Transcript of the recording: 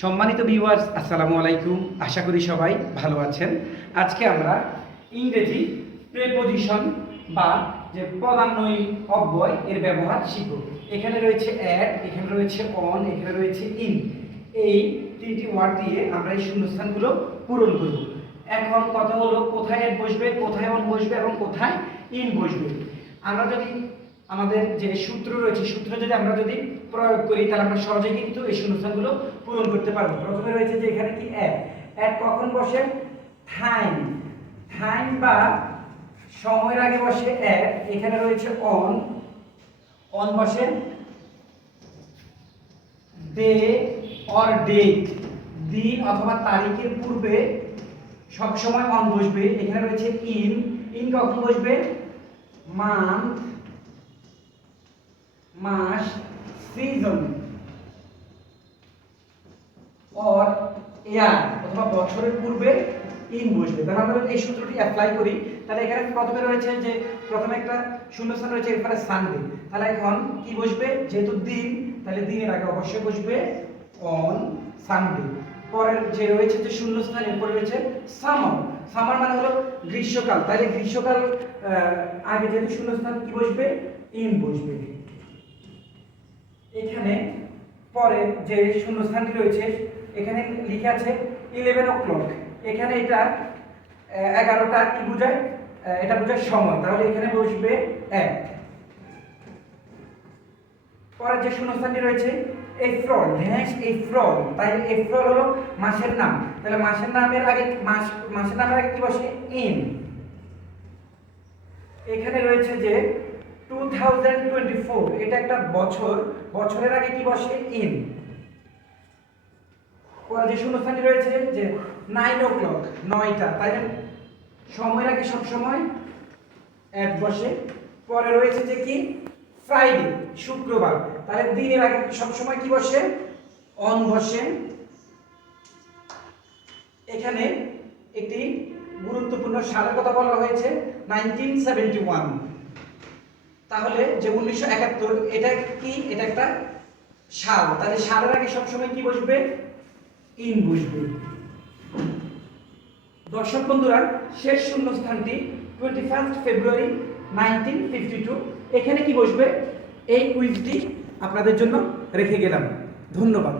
সম্মানিত ভিউয়ার্স, আসসালামু আলাইকুম। আশা করি সবাই ভালো আছেন। আজকে আমরা ইংরেজি প্রেপোজিশন বা যে পদান্বয়ী অব্যয় এর ব্যবহার শিখব। এখানে রয়েছে অ্যাট, এখানে রয়েছে অন, এখানে রয়েছে ইন। এই তিনটি ওয়ার্ড দিয়ে আমরা এই শূন্যস্থানগুলো পূরণ করব। এখন কথা হলো কোথায় অ্যাট বসবে, কোথায় অন বসবে এবং কোথায় ইন বসবে। আমরা যদি আমাদের যে সূত্র রয়েছে সূত্র যদি আমরা প্রয়োগ করি তাহলে আমরা সহজে কিন্তু এই শূন্যস্থানগুলো পূরণ করতে পারবো। প্রথমে রয়েছে যে এখানে কি অ্যাট, অ্যাট কখন বসে? টাইম, টাইম বা সময়ের আগে বসে অ্যাট। এখানে রয়েছে অন, অন বসে ডে অর ডেট, দিন অথবা তারিখের পূর্বে সবসময় অন বসবে। এখানে রয়েছে ইন, ইন কখন বসবে? মান্থ, মাস, সিজন অর ইয়ার অথবা বছরের পূর্বে ইন বসবে। তাহলে আমরা এই সূত্রটি অ্যাপ্লাই করি। তাহলে এখানে প্রথমে রয়েছে যে প্রথমে একটা শূন্যস্থান রয়েছে, এরপরে সানডে। তাহলে এখন কি বসবে? যেহেতু দিন, তাহলে দিনের আগে অবশ্যই বসবে অন সানডে। পরের যে রয়েছে যে শূন্যস্থান, এরপরে রয়েছে সামার। সামার মানে হলো গ্রীষ্মকাল। তাহলে গ্রীষ্মকাল আগে যেহেতু শূন্যস্থান কি বসবে? ইন বসবে। এখানে পরে যে শূন্যস্থানটি রয়েছে এখানে লিখে আছে 11 o'clock। এখানে এটা 11টা কি বোঝায়? এটা বোঝায় সময়। তাহলে এখানে বসবে 1। পরে যে শূন্যস্থানটি রয়েছে এপ্রিল, হ্যাঁ এপ্রিল। তাই এপ্রিল হলো মাসের নাম। তাহলে মাসের নামের আগে মাসের নামের আগে কি বসে? ইন। এখানে রয়েছে যে 2024, এটা একটা বছর, বছরের আগে কি বসে? ইন। পরে যে শূন্যস্থানটি রয়েছে যে 9 o'clock, 9টা, তাই সময়ের আগে সব সময় অ্যাট বসে। পরে রয়েছে যে কি? ফ্রাইডে, শুক্রবার। তাহলে দিনের আগে সব সময় কি বসে? অন বসে। এখানে একটি গুরুত্বপূর্ণ সালের কথা বলা হয়েছে 1971। তাহলে যে 1971 এটা কি? এটা একটা সাল। তাহলে সালের আগে সবসময় কি বসবে? ইন বসবে। দর্শক বন্ধুরা, শেষ শূন্যস্থানটি 21 ফেব্রুয়ারি 1952। এখানে কি বসবে? এই কুইজটি আপনাদের জন্য রেখে গেলাম। ধন্যবাদ।